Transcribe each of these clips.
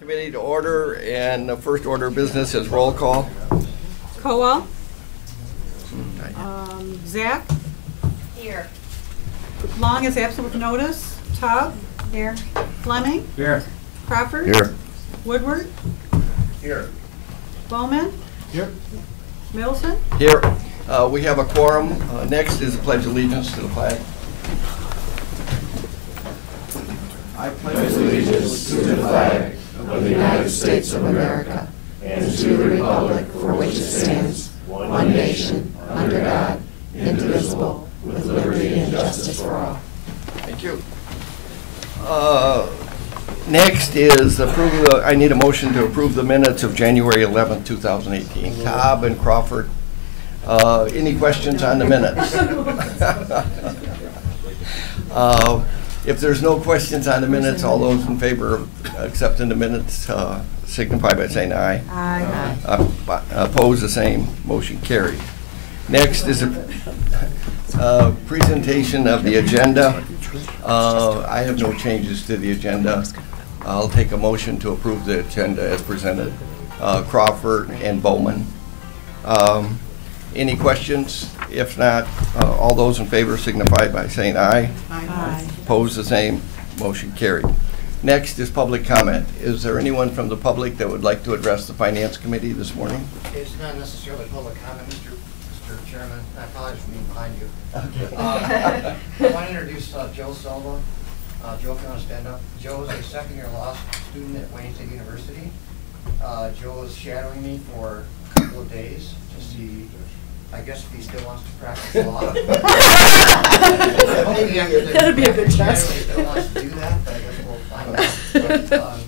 Committee to order, and the first order of business is roll call. Cowell. Zach. Here. Long is absent with notice. Tubb. Here. Fleming. Here. Crawford. Here. Woodward. Here. Bowman. Here. Middleton. Here. We have a quorum. Next is the Pledge of Allegiance to the flag. I pledge allegiance to the flag of the United States of America and to the republic for which it stands, one nation, under God, indivisible, with liberty and justice for all. Thank you. Next is approval. I need a motion to approve the minutes of January 11th, 2018. Cobb and Crawford. Any questions on the minutes? If there's no questions on the minutes, all those in favor of accepting the minutes signify by saying aye. Aye. Oppose the same. Motion carried. Next is a presentation of the agenda. I have no changes to the agenda. I'll take a motion to approve the agenda as presented. Crawford and Bowman. Any questions? If not, all those in favor signify by saying aye. Aye. Opposed, the same. Motion carried. Next is public comment. Is there anyone from the public that would like to address the Finance Committee this morning? It's not necessarily public comment, Mr. Chairman. I apologize for being behind you. Okay. I want to introduce Joe Silva. Joe, if you want to stand up. Joe is a second-year law student at Wayne State University. Joe is shadowing me for a couple of days to see, I guess, if he still wants to practice law. That'd be a good test. He still wants to do that, but I guess we'll find out.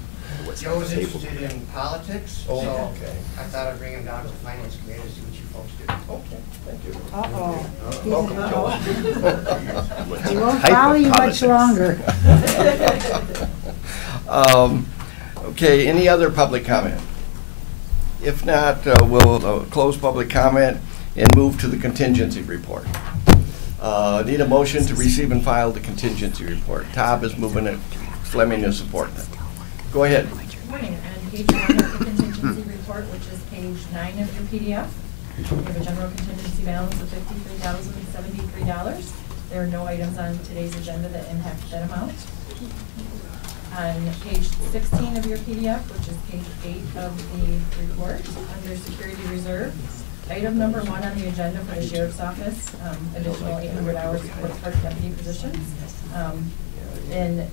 But, Joe is interested in politics, so I thought I'd bring him down to the Finance Committee to see what you folks do. Okay, thank you. Uh-oh. Welcome, Joe. He won't follow you much longer. Okay, any other public comment? If not, we'll close public comment and move to the contingency report. Need a motion to receive and file the contingency report. Tobb is moving it, Fleming is supporting it. Go ahead. Good morning. On page 1 of the contingency report, which is page 9 of your PDF, we have a general contingency balance of $53,073. There are no items on today's agenda that impact that amount. On page 16 of your PDF, which is page 8 of the report, under security reserve, item number 1 on the agenda for the Sheriff's Office, additional 800 hours for clerk deputy positions. In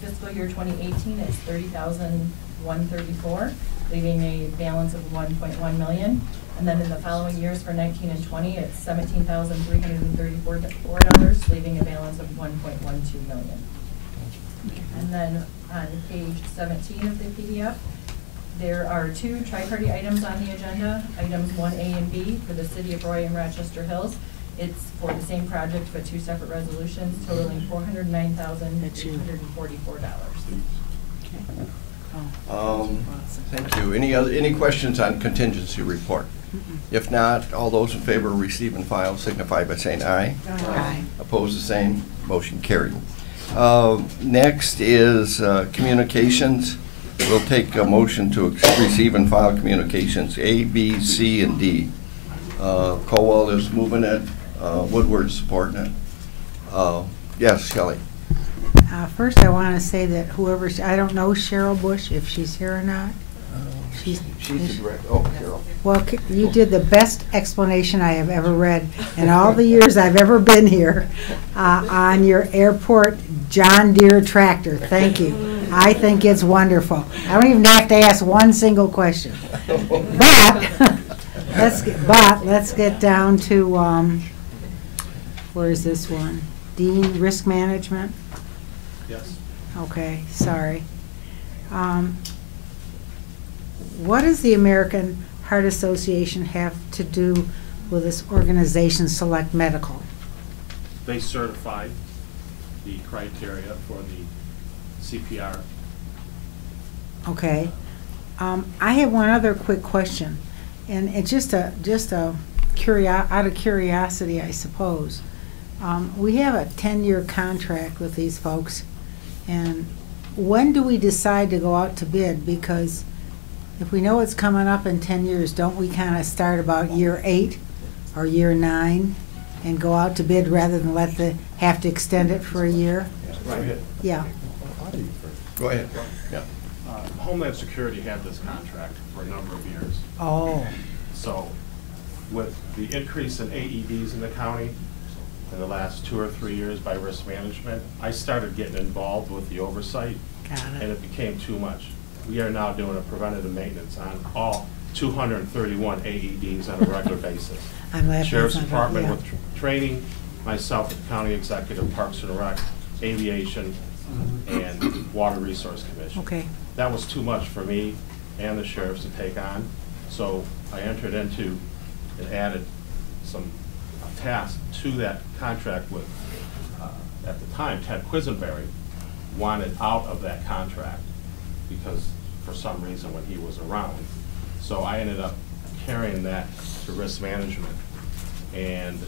fiscal year 2018, it's $30,134, leaving a balance of $1.1 million. And then in the following years for 19 and 20, it's $17,334, leaving a balance of $1.12 million. And then on page 17 of the PDF, there are 2 tri-party items on the agenda, items 1A and B for the City of Roy and Rochester Hills. It's for the same project but 2 separate resolutions totaling $409,844. Thank you. Any questions on contingency report? If not, all those in favor of receive and file signify by saying aye. Aye. Opposed, the same. Motion carried. Next is communications. We'll take a motion to receive and file communications A, B, C, and D. Cowell is moving it. Woodward's supporting it. Yes, Shelley. First, I want to say that I don't know Cheryl Bush, if she's here or not. She's the director. Oh, Carol. Well, you did the best explanation I have ever read in all the years I've ever been here on your airport John Deere tractor. Thank you. I think it's wonderful. I don't even have to ask one single question. But let's get down to where is this one? Dean, risk management. Yes. Okay, sorry. What does the American Heart Association have to do with this organization, Select Medical? They certified the criteria for the CPR. Okay. I have one other quick question, and it's just out of curiosity, I suppose. We have a 10-year contract with these folks, and when do we decide to go out to bid? Because if we know it's coming up in 10 years, don't we kind of start about year 8 or year 9 and go out to bid rather than have to extend it for a year? Right. Yeah. Go ahead. Yeah. Homeland Security had this contract for a number of years. Oh, So with the increase in AEDs in the county in the last 2 or 3 years by risk management, I started getting involved with the oversight, got and it. it became too much. We are now doing a preventative maintenance on all 231 AEDs on a regular basis. I'm laughing. Sheriff's It's not- Department yeah. with training, myself with the county executive, Parks and Rec, Aviation, and Water Resource Commission. Okay. That was too much for me and the sheriffs to take on, so I entered into and added some tasks to that contract with, at the time, Ted Quisenberry wanted out of that contract because for some reason when he was around. So I ended up carrying that to risk management. And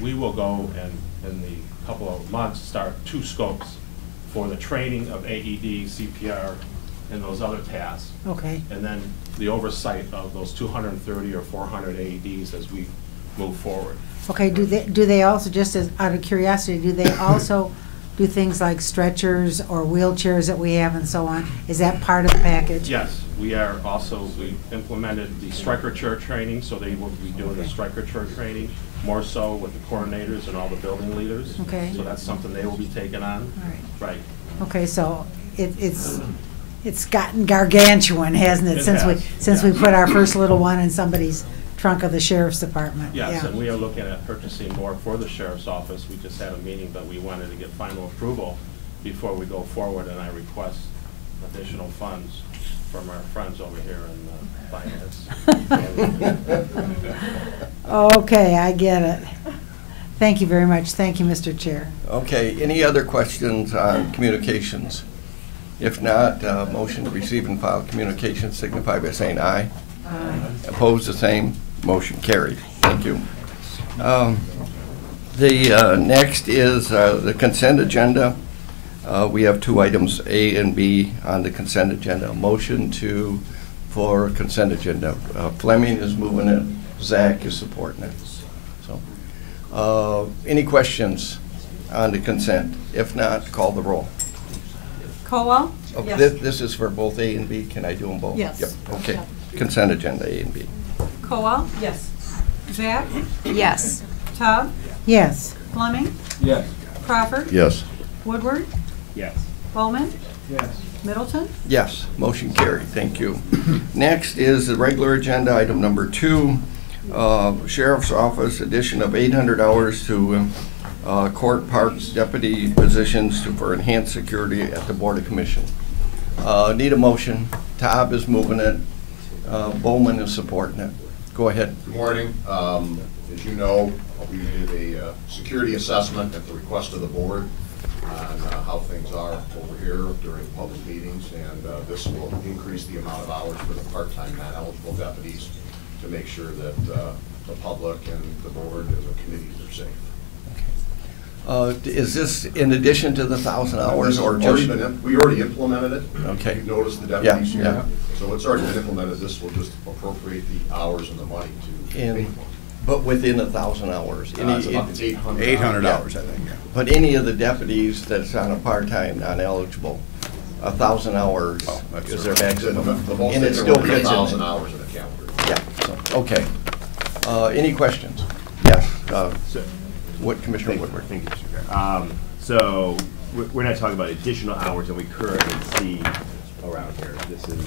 we will go and in the couple of months start 2 scopes for the training of AED, CPR, and those other tasks. Okay. And then the oversight of those 230 or 400 AEDs as we move forward. Okay, do they also, just as out of curiosity, do they also do things like stretchers or wheelchairs that we have and so on? Is that part of the package? Yes, we implemented the striker chair training, so they will be doing the Okay. striker chair training, more so with the coordinators and all the building leaders. Okay. So that's something they will be taking on. All right. Right. Okay, so it's gotten gargantuan, hasn't it, It since has, we yeah. put our first little one in somebody's trunk of the sheriff's department? Yes, Yeah. and we are looking at purchasing more for the sheriff's office. We just had a meeting, but we wanted to get final approval before we go forward, and I request additional funds from our friends over here in finance. Okay, I get it. Thank you very much. Thank you, Mr. Chair. Okay, any other questions on communications? If not, motion to receive and file communications signify by saying aye. Opposed, the same. Motion carried. Thank you. The next is the consent agenda. We have 2 items, A and B, on the consent agenda. Motion for consent agenda. Fleming is moving it. Zach is supporting it. So, any questions on the consent? If not, call the roll. Colwell? Oh, Yes. This is for both A and B. Can I do them both? Yes. Yep, okay. Consent agenda, A and B. Colwell? Yes. Zach? Yes. Tubb? Yes. Fleming? Yes. Crawford? Yes. Woodward? Yes. Bowman? Yes. Middleton? Yes, motion carried, thank you. Next is the regular agenda, item number 2, Sheriff's Office, addition of 800 hours to court parks deputy positions for enhanced security at the Board of Commission. Need a motion. Todd is moving it. Bowman is supporting it. Go ahead. Good morning. As you know, we did a security assessment at the request of the board on how things are over here during public meetings, and this will increase the amount of hours for the part-time non-eligible deputies to make sure that the public and the board and the committees are safe. Is this in addition to the 1,000 hours or just? We already implemented it. Okay. You've noticed the Yeah, deputies yeah. here. So it's already been implemented. This will just appropriate the hours and the money to pay In, for it. but within 1,000 hours? It's about 800. 800 Yeah. hours, I think, yeah. But any of the deputies that's on a part-time, non-eligible, 1,000 hours Oh, that's is their right. maximum? The most And they it can still work is fits in 1,000 there? hours in a calendar. Yeah, so, okay. Any questions? Yes, what, Commissioner Woodward? Thank you, Mr. Chair. So we're not talking about additional hours that we currently see around here. This is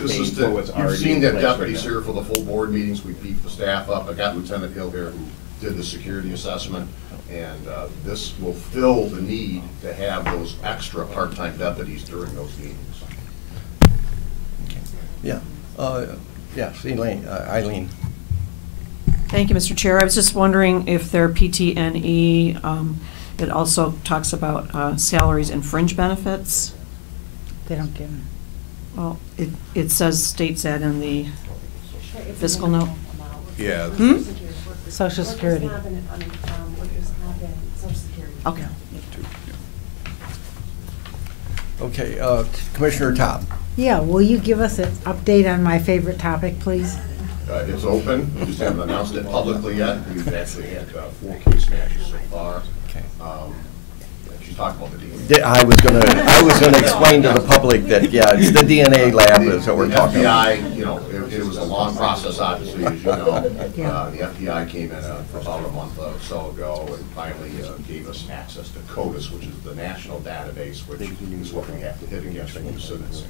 This is paying for what's you've already seen in that place right deputies now. here for the full board meetings. We beefed the staff up. I got Lieutenant Hill here who did the security assessment. And this will fill the need to have those extra part-time deputies during those meetings. Yeah, yes, Eileen. Thank you, Mr. Chair. I was just wondering if their PT&E, it also talks about salaries and fringe benefits. They don't give them. Well, it states that in the fiscal note. Yeah. Hmm? Social Security. Okay. Okay, Commissioner Top. Yeah, will you give us an update on my favorite topic, please? It's open, we just haven't announced it publicly yet. We've actually had 4 case matches so far. Okay. She's talking about the DNA. I was gonna explain to the public that, yeah, it's the DNA lab is what we're The talking about. FBI, it was a long process, obviously, as you know. Yeah. The FBI came in about a month or so ago and finally gave us access to CODIS, which is the national database, which is what we have to hit against for new citizens.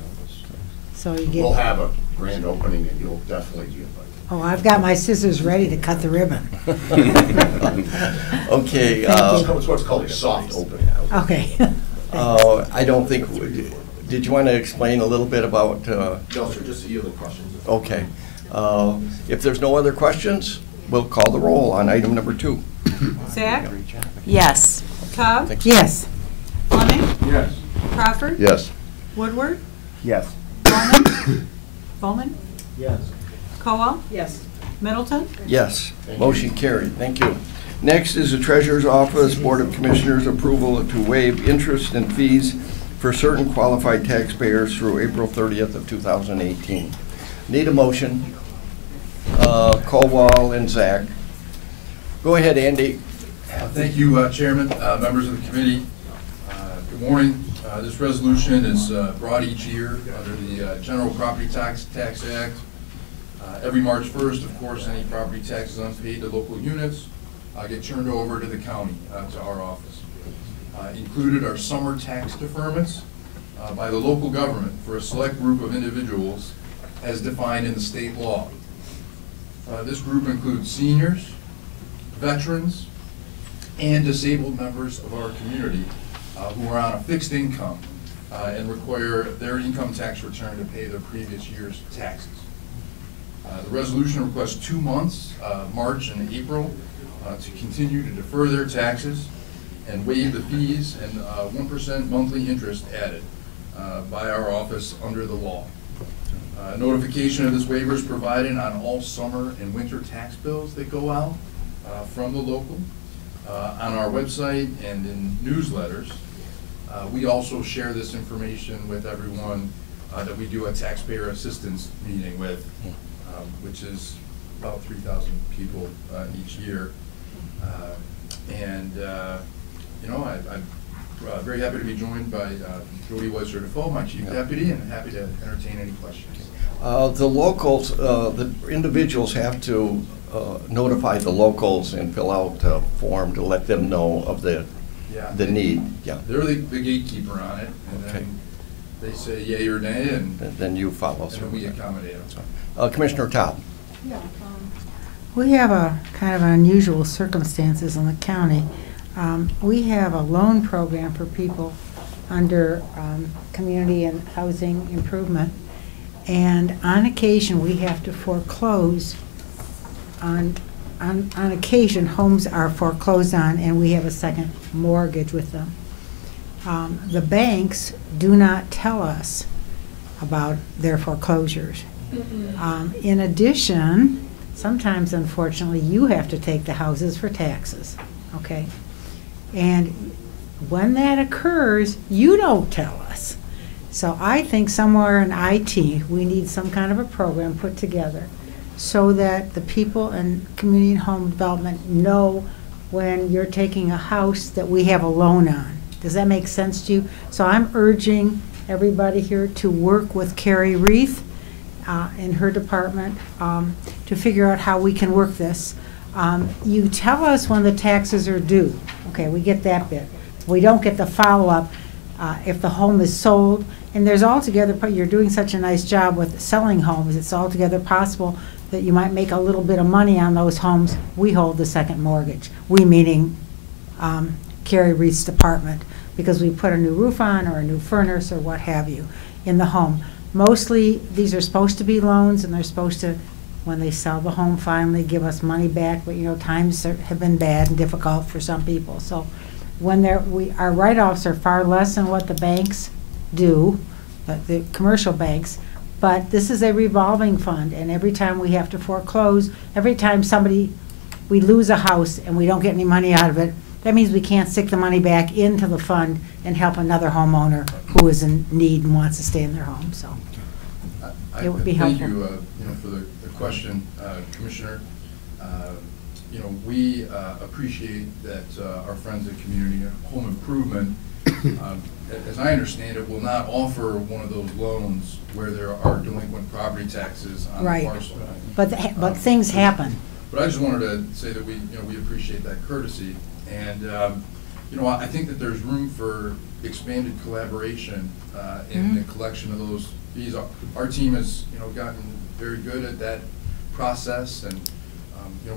So you We'll get, have a grand opening and you'll definitely be invited. oh, I've got my scissors ready to cut the ribbon. Okay, It's what's called a soft opening. Okay. I don't think, did you want to explain a little bit about, No, sir, just you the questions. okay. If there's no other questions, we'll call the roll on item number 2. Zach? Yes. Cobb? Yes. Fleming? Yes. Crawford? Yes. Woodward? Yes. Bowman? Bowman? Yes. Cowell? Yes. Middleton? Yes, motion carried, thank you. Next is the Treasurer's Office Board of Commissioners approval to waive interest and fees for certain qualified taxpayers through April 30th of 2018. Need a motion. Colwell and Zach. Go ahead, Andy. Thank you, Chairman, members of the committee. Good morning. This resolution is brought each year under the General Property Tax Act. Every March 1st, of course, any property taxes unpaid to local units get turned over to the county, to our office. Included are summer tax deferments by the local government for a select group of individuals as defined in the state law. This group includes seniors, veterans, and disabled members of our community who are on a fixed income and require their income tax return to pay their previous year's taxes. The resolution requests 2 months, March and April, to continue to defer their taxes and waive the fees and 1% monthly interest added by our office under the law. Notification of this waiver is provided on all summer and winter tax bills that go out from the local, on our website and in newsletters. We also share this information with everyone that we do a taxpayer assistance meeting with, which is about 3,000 people each year. I'm very happy to be joined by Jody Weiser-Defoe, my chief deputy, and happy to entertain any questions. The locals, the individuals have to notify the locals and fill out a form to let them know of the need. Yeah. They're the gatekeeper on it, and Okay. then they say yay or nay, and Then you follow and through. then we accommodate them. Commissioner Top. Yeah. We have a kind of unusual circumstances in the county. We have a loan program for people under community and housing improvement. And on occasion, we have to foreclose on occasion, homes are foreclosed on and we have a second mortgage with them. The banks do not tell us about their foreclosures. In addition, sometimes unfortunately, you have to take the houses for taxes, okay? And when that occurs, you don't tell us. So I think somewhere in IT, we need some kind of a program put together so that the people in community and home development know when you're taking a house that we have a loan on. Does that make sense to you? So I'm urging everybody here to work with Carrie Reith in her department to figure out how we can work this. You tell us when the taxes are due. Okay, we get that bit. We don't get the follow-up if the home is sold. And there's altogether, you're doing such a nice job with selling homes, it's altogether possible that you might make a little bit of money on those homes. We hold the second mortgage. We meaning Carrie Reith's department, because we put a new roof on or a new furnace or what have you in the home. Mostly, these are supposed to be loans, and they're supposed to, when they sell the home, finally give us money back. But you know, times have been bad and difficult for some people. So, when our write-offs are far less than what the banks do, the commercial banks. But this is a revolving fund, and every time we have to foreclose, every time we lose a house and we don't get any money out of it, that means we can't stick the money back into the fund and help another homeowner who is in need and wants to stay in their home, so. It would be helpful. Thank you, for the question, Commissioner. We appreciate that our friends at Community Home Improvement, as I understand it, will not offer one of those loans where there are delinquent property taxes on the Right. parcel. But things happen. But I just wanted to say that we appreciate that courtesy. And, I think that there's room for expanded collaboration in the collection of those fees. Our team has, gotten very good at that process, and,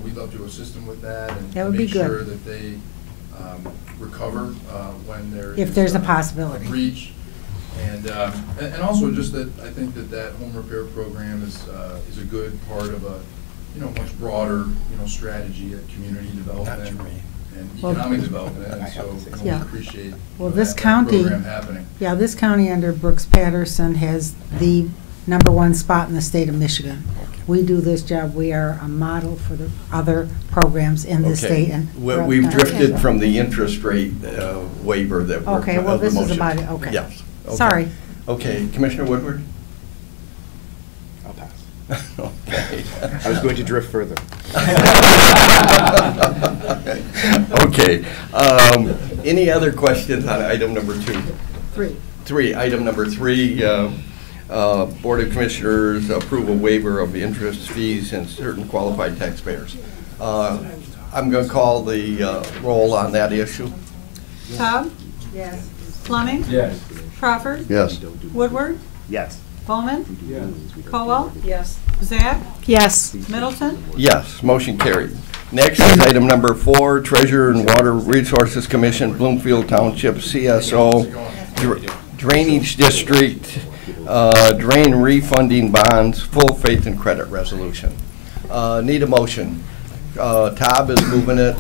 we'd love to assist them with that That and would be make good. sure that they recover when there If is there's a possibility. breach. And also just that, I think that home repair program is a good part of a, much broader, strategy at community development and Well, economic development, and so we Yeah. appreciate Well, this that county, program happening. yeah, this county under Brooks Patterson has the #1 spot in the state of Michigan. We do this job, we are a model for the other programs in the Okay. state and. We've drifted from the interest rate waiver that we're. Okay, well, of the this is motion. about it, okay. Yes. Okay. Sorry. Okay, Commissioner Woodward? I'll pass. Okay. I was going to drift further. Okay. Any other questions on item number 2? 3, item number 3, Board of Commissioners approve a waiver of interest fees and certain qualified taxpayers. I'm going to call the roll on that issue. Cobb? Yes. Fleming? Yes. Crawford? Yes. Woodward? Yes. Bowman? Yes. Cowell? Yes. Zach? Yes. Middleton? Yes, motion carried. Next is item number 4, Treasurer and Water Resources Commission, Bloomfield Township CSO Drainage District, drain refunding bonds, full faith and credit resolution. Need a motion. Todd is moving it.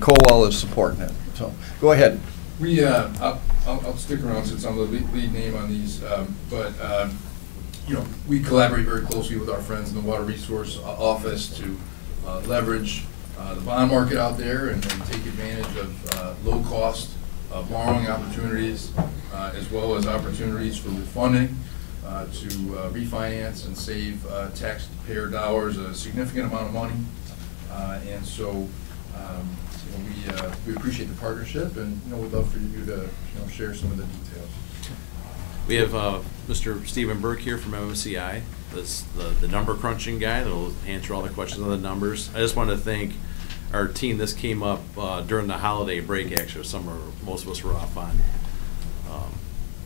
Colwell is supporting it. So, go ahead. I'll stick around since I'm the lead name on these, but we collaborate very closely with our friends in the Water Resource Office to leverage the bond market out there and take advantage of low-cost borrowing opportunities, as well as opportunities for refunding to refinance and save taxpayer dollars a significant amount of money. And so we appreciate the partnership, and we'd love for you to share some of the details. We have Mr. Stephen Burke here from MMCI, that's the number crunching guy that'll answer all the questions on the numbers. I just wanted to thank our team. This came up during the holiday break, actually. Most of us were off on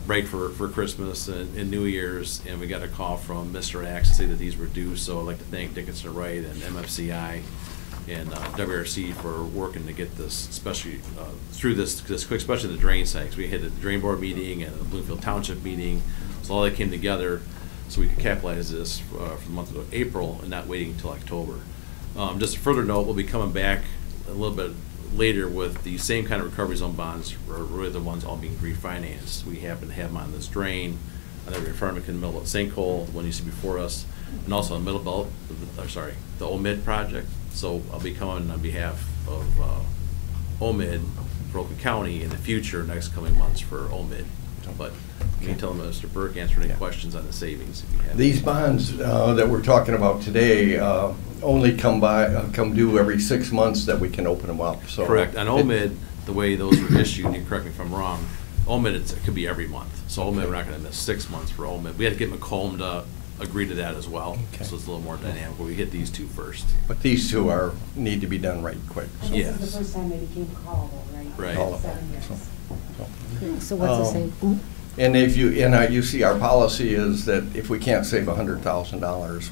break for Christmas and New Year's, and we got a call from Mr. Axe to say that these were due. So I'd like to thank Dickinson Wright and MFCI and WRC for working to get this, especially through this quick, especially the drain sites. We had a drain board meeting and a Bloomfield Township meeting, so all that came together so we could capitalize this for the month of April and not waiting until October. Just a further note, we'll be coming back a little bit later with the same kind of recovery zone bonds, or really the ones all being refinanced. We happen to have them on this drain, and then referring in the middle of sinkhole, the one you see before us, and also a middle belt, the OMID project. So I'll be coming on behalf of OMID for Oakland County in the future, next coming months for OMID. But you can tell Mr. Burke, answer any questions on the savings if you have. These bonds that we're talking about today only come due every 6 months that we can open them up. So correct. On OMID, the way those were issued, and you correct me if I'm wrong, OMID it could be every month. So OMID, we're not going to miss 6 months for OMID. We had to get Macomb to agree to that as well. Okay. So it's a little more dynamic, but we hit these two first. But these two need to be done right quick. So. Yes. This is the first time they became callable, right? Right. Callable. 7 years. So. So what's it say? And if you see our policy is that if we can't save $100,000,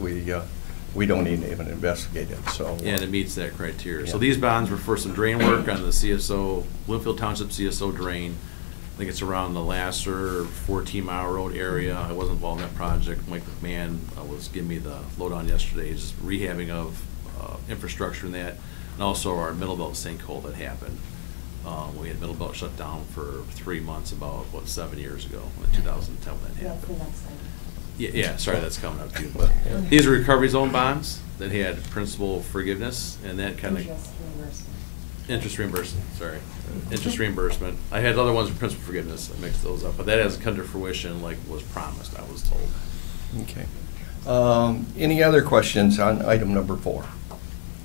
we don't even investigate it. So Yeah, and it meets that criteria. Yeah. So these bonds were for some drain work on the CSO, Bloomfield Township CSO drain. I think it's around the Lasser 14-mile road area. I was involved in that project. Mike McMahon was giving me the lowdown yesterday, just rehabbing of infrastructure in that, and also our Middle Belt sinkhole that happened. We had Middle Belt shut down for 3 months about, 7 years ago, in 2010 when that happened. Yeah, sorry, that's coming up too. But these are recovery zone bonds that had principal forgiveness and that kind of. Interest reimbursement, sorry. Interest reimbursement. I had other ones with principal forgiveness. I mixed those up. But that hasn't come to fruition like was promised, I was told. Okay. Any other questions on item number 4?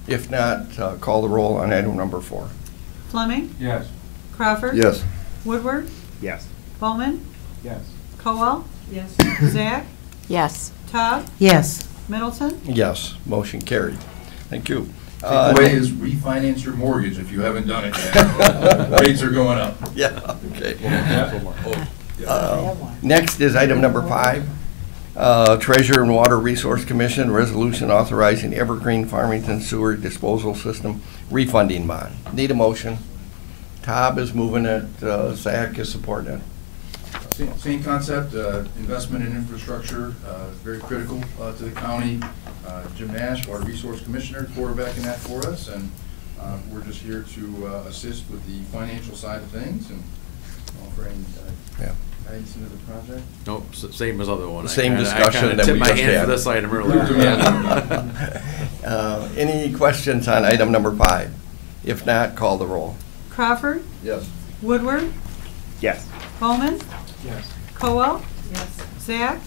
If not, call the roll on item number 4. Fleming, Yes. Crawford. Yes. Woodward, Yes. Bowman, Yes. Cowell, Yes. Zach, Yes. Todd, Yes. Middleton. Yes. Motion carried. Thank you. Takeaway is refinance your mortgage if you haven't done it yet. Rates are going up. Yeah, okay. Oh, Next is item number 5. Treasurer and Water Resource Commission resolution authorizing Evergreen Farmington Sewer Disposal System refunding bond. Need a motion. Todd is moving it, Zach is supporting it. Same concept, investment in infrastructure, very critical to the county. Jim Nash, Water Resource Commissioner, quarterbacking that for us, and we're just here to assist with the financial side of things and offering guidance into the project. Nope, same as other one. Same I discussion kinda that we tipped my just hand had. for this item earlier. Any questions on item number 5? If not, call the roll. Crawford, Yes. Woodward, Yes. Bowman, Yes. Cowell, Yes. Zach,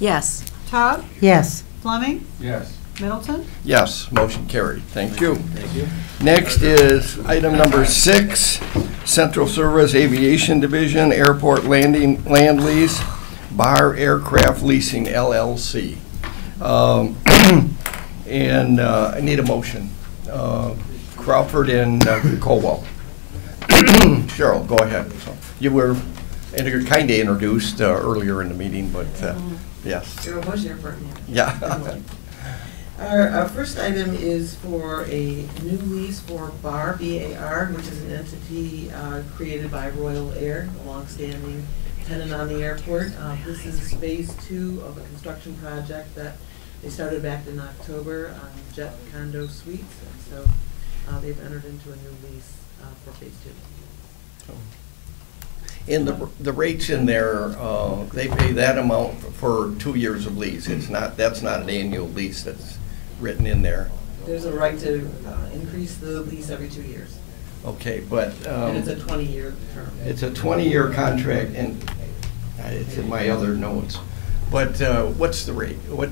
Yes. Todd, Yes. Fleming, Yes. Middleton. Yes, motion carried. Thank you. Thank you. Next is item number 6, Central Service Aviation Division Airport Land Lease, Bar Aircraft Leasing LLC. And I need a motion. Crawford and Colwell. Cheryl, go ahead. So, you were kind of introduced earlier in the meeting, but yes. Cheryl Bush, Airport Manager. Yeah. Our first item is for a new lease for BAR, B-A-R, which is an entity created by Royal Air, a longstanding tenant on the airport. This is phase 2 of a construction project that they started back in October on Jet Condo Suites, and so they've entered into a new lease for phase 2. And the rates in there, they pay that amount for 2 years of lease. It's not, that's not an annual lease that's written in there. There's a right to increase the lease every 2 years. Okay, but. And it's a 20-year term. It's a 20-year contract, and it's in my other notes. But what's the rate? What?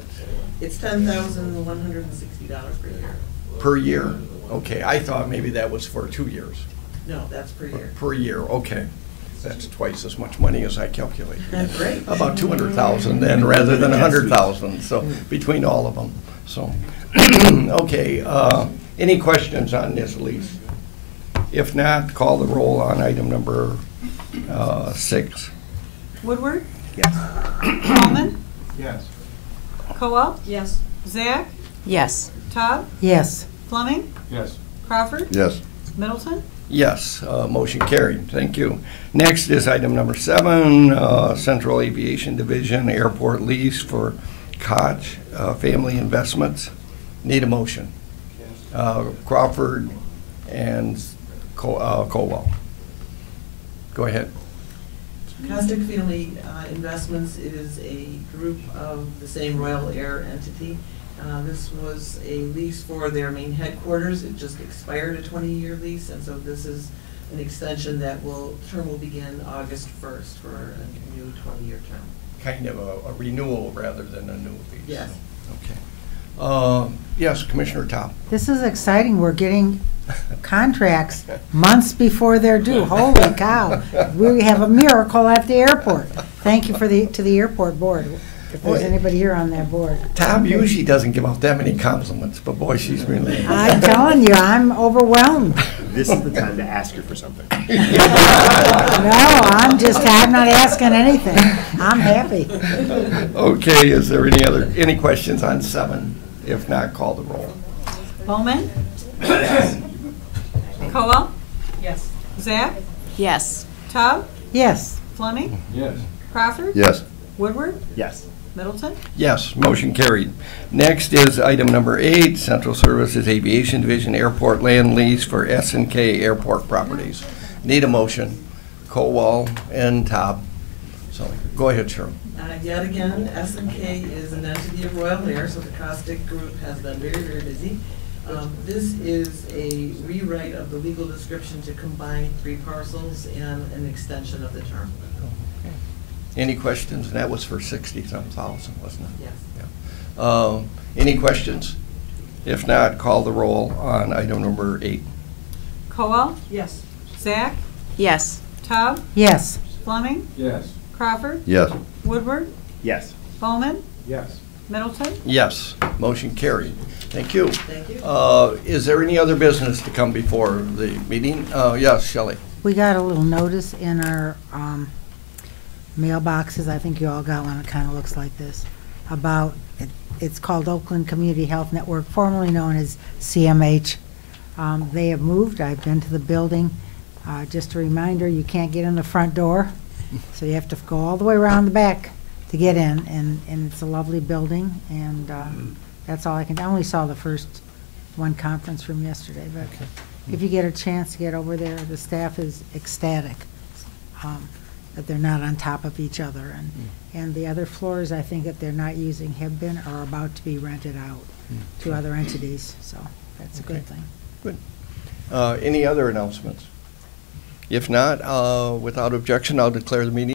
It's $10,160 per year. Per year? Okay, I thought maybe that was for 2 years. No, that's per year. Per year, okay. That's twice as much money as I calculated. That's great. About 200,000 then, rather than 100,000, so, between all of them, so. Okay, any questions on this lease? If not, call the roll on item number 6. Woodward, Yes. Bowman, Yes. Cowell, Yes. Zach, Yes. Todd, Yes. Fleming, Yes. Crawford, Yes. Middleton. Yes, motion carried. Thank you. Next is item number 7, Central Aviation Division Airport Lease for Koch Family Investments. Need a motion. Crawford and Colwell. Go ahead. Costic Family Investments is a group of the same Royal Air entity. This was a lease for their main headquarters. It just expired, a 20-year lease, and so this is an extension that term will begin August 1st for a new 20-year term. Kind of a renewal rather than a new lease. Yes. Okay. Yes, Commissioner Top. This is exciting. We're getting contracts months before they're due. Holy cow. We have a miracle at the airport. Thank you to the airport board, if there's anybody here on that board. Tom usually doesn't give out that many compliments, but boy, she's really. I'm telling you, I'm overwhelmed. This is the time to ask her for something. No, I'm not asking anything. I'm happy. Okay, is there any questions on 7? If not, call the roll. Bowman, Cowell, Yes. Zach, Yes. Todd, Yes. Fleming, Yes. Crawford, Yes. Woodward, Yes. Middleton. Yes, motion carried. Next is item number 8, Central Services Aviation Division Airport Land Lease for S&K Airport Properties. Need a motion. Colwell and Top. So, go ahead, Cheryl. Yet again, S&K is an entity of Royal Air, so the Costick Group has been very, very busy. This is a rewrite of the legal description to combine 3 parcels and an extension of the term. Any questions? And that was for 60-some thousand, wasn't it? Yes. Yeah. Any questions? If not, call the roll on item number 8. Cowell? Yes. Zach? Yes. Tubb? Yes. Fleming? Yes. Crawford? Yes. Woodward? Yes. Bowman? Yes. Middleton? Yes. Motion carried. Thank you. Thank you. Is there any other business to come before the meeting? Yes, Shelley. We got a little notice in our mailboxes, I think you all got one, it kind of looks like this, about, it's called Oakland Community Health Network, formerly known as CMH. They have moved, I've been to the building. Just a reminder, you can't get in the front door, so you have to go all the way around the back to get in, and it's a lovely building, and that's all I only saw the first one conference room yesterday, but if you get a chance to get over there, the staff is ecstatic that they're not on top of each other, and the other floors, I think, that they're not using have been or are about to be rented out to other entities, so that's a good thing. Good. Any other announcements? If not, without objection, I'll declare the meeting